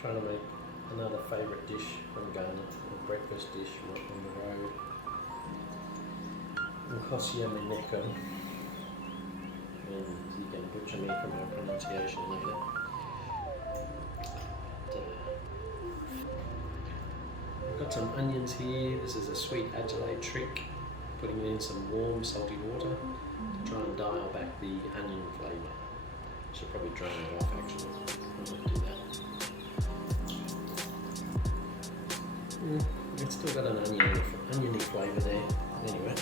trying to make another favourite dish from Ghana, a breakfast dish right on the road. Nkosuamineko. And you can butcher me for my pronunciation later. I've got some onions here. This is a sweet adjulate trick, putting it in some warm salty water to try and dial back the onion flavour. Should probably drain it off actually. I'm going to do that. It's still got an oniony flavour there. Anyway,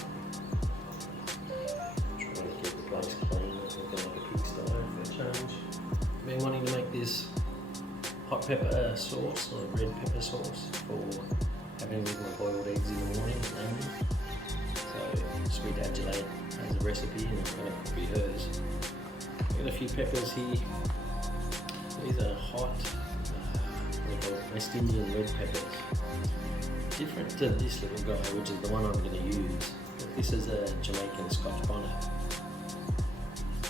trying to keep the place clean. Looking like a pigsty for a change. I've been wanting to make this hot pepper sauce or red pepper sauce for having with my boiled eggs in the morning and onion. So sweet adjulate has a recipe and I'm going to copy hers. I've got a few peppers here. These are hot, West Indian red peppers. Different to this little guy, which is the one I'm going to use. This is a Jamaican Scotch bonnet.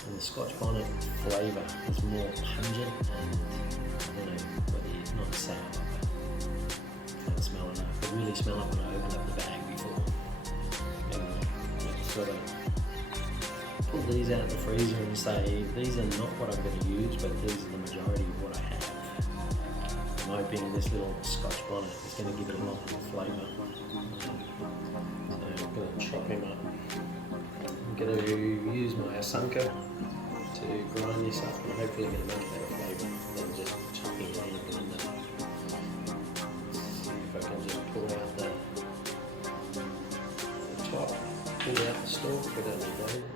And the Scotch bonnet flavour is more pungent and I don't know whether it's not sour, but I can't smell it. I could really smell it when I opened up the bag before. Anyway, sort of pull these out of the freezer and say, these are not what I'm going to use, but these are the majority of what I have. I'm hoping this little Scotch bonnet is going to give it a lot more flavour. So I'm going to chop him up. I'm going to use my asanka to grind this up and hopefully get a much better flavour than just chopping it on the blender. See if I can just pull out the top, pull out the stalk without the blade.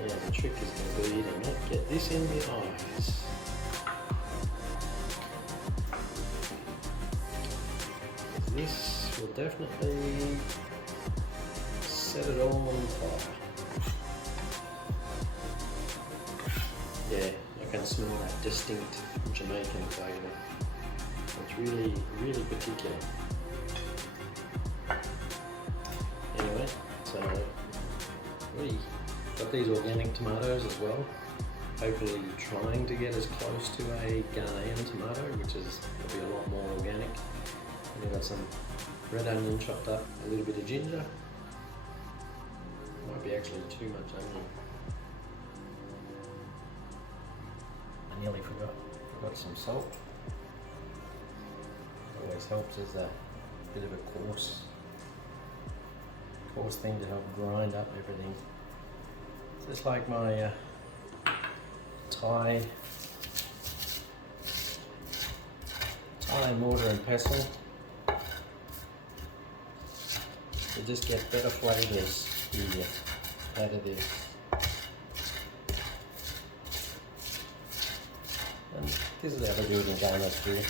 Yeah, the trick is going to be to not get this in the eyes. This will definitely set it all on fire. Yeah, I can smell that distinct Jamaican flavour. It's really, really particular. Anyway, so we got these organic tomatoes as well. Hopefully trying to get as close to a Ghanaian tomato, which is will be a lot more organic. We've got some red onion chopped up, a little bit of ginger. Might be actually too much onion. I nearly forgot some salt. Always helps as a bit of a coarse thing to help grind up everything. Just like my Thai mortar and pestle. To just get better flavours here out of this. And this is how they do it in Ghana too.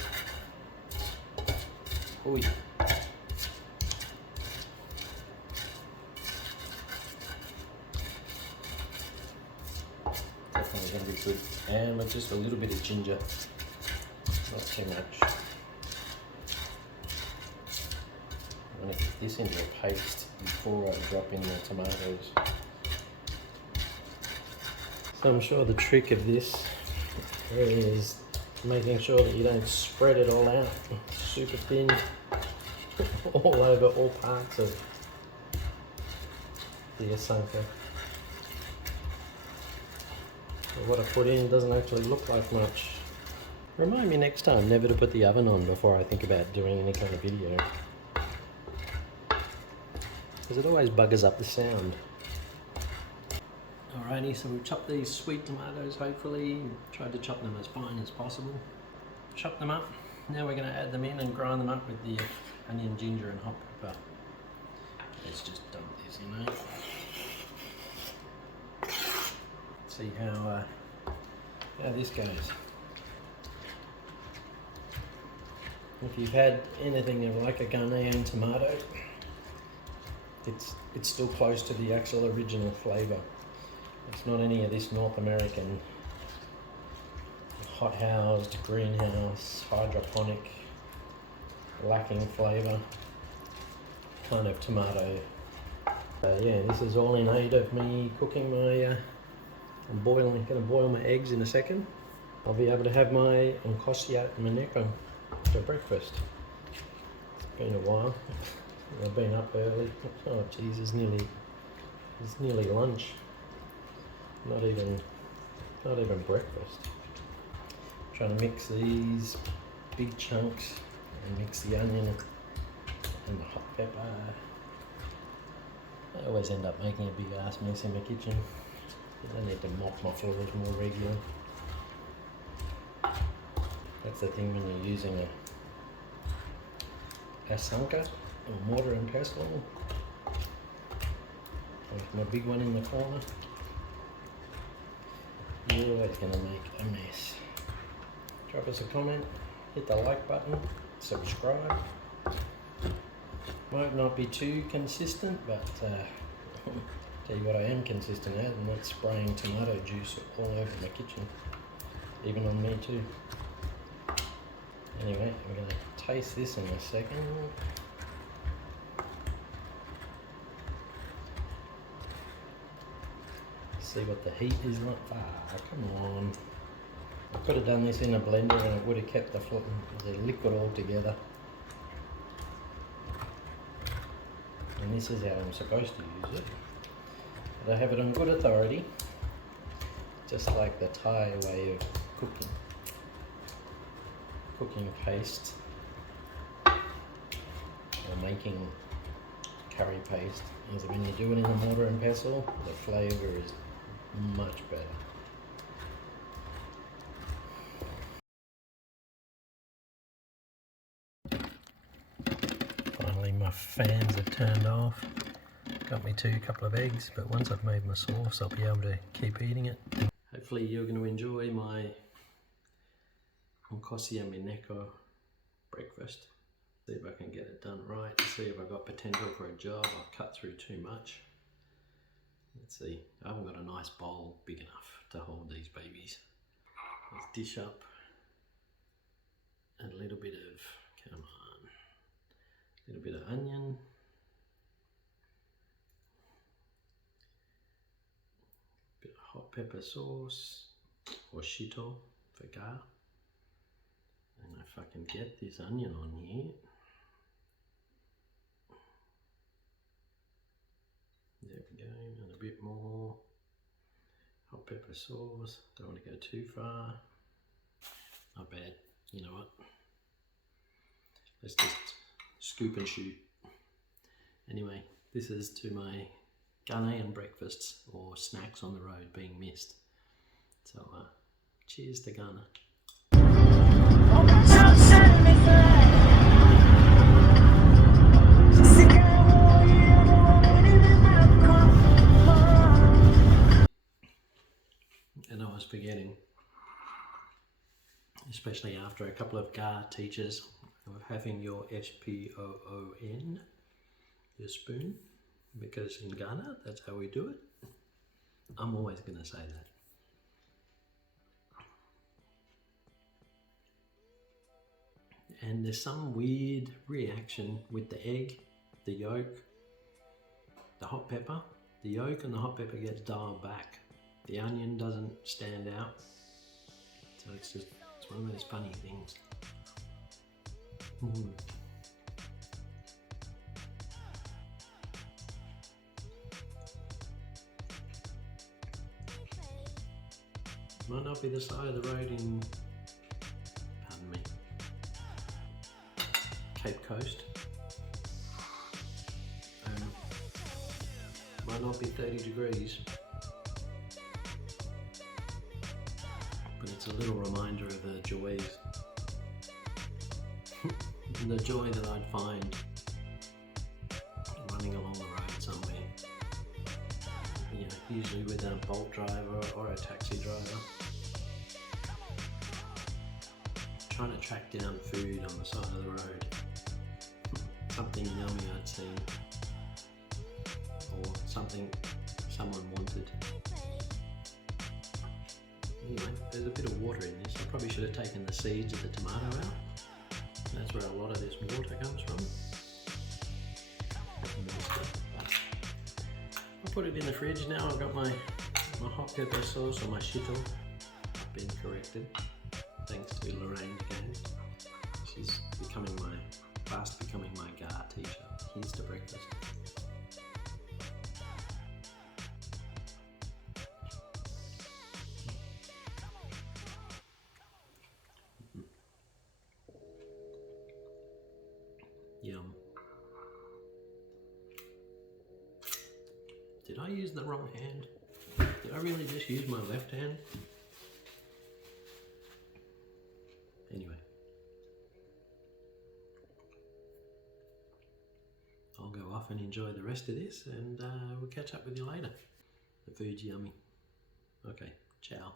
Ooh. Definitely going to be good. And with just a little bit of ginger, not too much. I'm going to get this into a paste before I drop in the tomatoes. So I'm sure the trick of this is making sure that you don't spread it all out super thin all over all parts of the asanka. So what I put in doesn't actually look like much. Remind me next time never to put the oven on before I think about doing any kind of video, because it always buggers up the sound. Alrighty, so we've chopped these sweet tomatoes, hopefully, tried to chop them as fine as possible. Chop them up, now we're going to add them in and grind them up with the onion, ginger and hot pepper. Let's just dump this in there. See how this goes. If you've had anything like a Ghanaian tomato, it's still close to the actual original flavour. It's not any of this North American hot-housed, greenhouse, hydroponic, lacking flavour kind of tomato. Yeah, this is all in aid of me cooking my I'm going to boil my eggs in a second. I'll be able to have my nkosuamineko for breakfast. It's been a while. I've been up early. Oh geez, it's nearly lunch. Not even breakfast. Trying to mix these big chunks and mix the onion and the hot pepper. I always end up making a big ass mess in my kitchen. I need to mop my floors more regularly. That's the thing when you're using a sanka or mortar and pestle. Like my big one in the corner. You're always going to make a mess. Drop us a comment, hit the like button, subscribe. Might not be too consistent, but tell you what I am consistent at, and that's spraying tomato juice all over my kitchen, even on me too. Anyway, I'm going to taste this in a second. See what the heat is like. Ah, come on. I could have done this in a blender and it would have kept the liquid all together. And this is how I'm supposed to use it. But I have it on good authority, just like the Thai way of cooking paste or making curry paste, is when you do it in the mortar and pestle, the flavour is much better. Finally my fans are turned off. Got me a couple of eggs, but once I've made my sauce I'll be able to keep eating it. Hopefully you're going to enjoy my nkosuamineko breakfast. See if I can get it done right, see if I've got potential for a job. I've cut through too much. Let's see, I haven't got a nice bowl big enough to hold these babies. Let's dish up a little bit of, come on, a little bit of onion. Bit of hot pepper sauce, or shito for Kaale. And if I can get this onion on here. There we go, and a bit more hot pepper sauce. Don't want to go too far. Not bad. You know what? Let's just scoop and shoot. Anyway, this is to my Ghanaian breakfasts or snacks on the road being missed. So, cheers to Ghana. And I was forgetting, especially after a couple of GAR teachers, of having your SPOON, your spoon, because in Ghana that's how we do it. I'm always going to say that. And there's some weird reaction with the egg, the yolk, the hot pepper. The yolk and the hot pepper gets dialed back. The onion doesn't stand out. So it's one of those funny things. Might not be the side of the road in, pardon me, Cape Coast. Might not be 30 degrees. But it's a little reminder of the joys, the joy that I'd find running along the road somewhere. You know, usually with a Bolt driver or a taxi driver, trying to track down food on the side of the road, something yummy I'd seen, or something someone wanted. Anyway, there's a bit of water in this. I probably should have taken the seeds of the tomato out. That's where a lot of this water comes from. I'll put it in the fridge now. I've got my my hot pepper sauce, or my shito. I've been corrected, thanks to Lorraine again. She's fast becoming my Ga teacher. Here's to breakfast. Yum. Did I use the wrong hand? Did I really just use my left hand? Anyway. I'll go off and enjoy the rest of this, and we'll catch up with you later. The food's yummy. Okay, ciao.